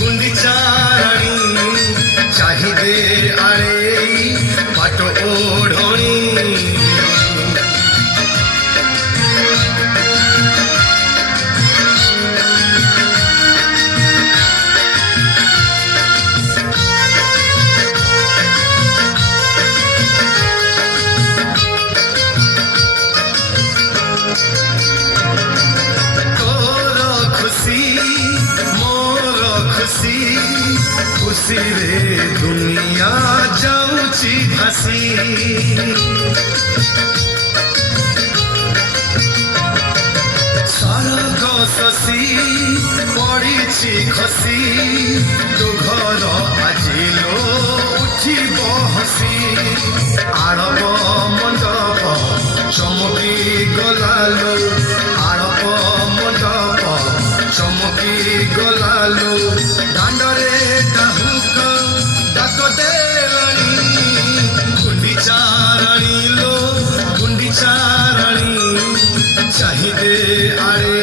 गुंडीचाराणी चाहिए आड़े पाट ओढ़णी खुशी रे दुनिया जाऊची हसी सरग शशी पड़ी खसी तो घर आजिलो उठिब हसी आड़प मंडप चमकी गलालो आड़प मंडप चमकी गलालो दांडरे डाहुक डाक देलानी गुंडीचाराणी लो गुंडीचाराणी चाहिए आड़े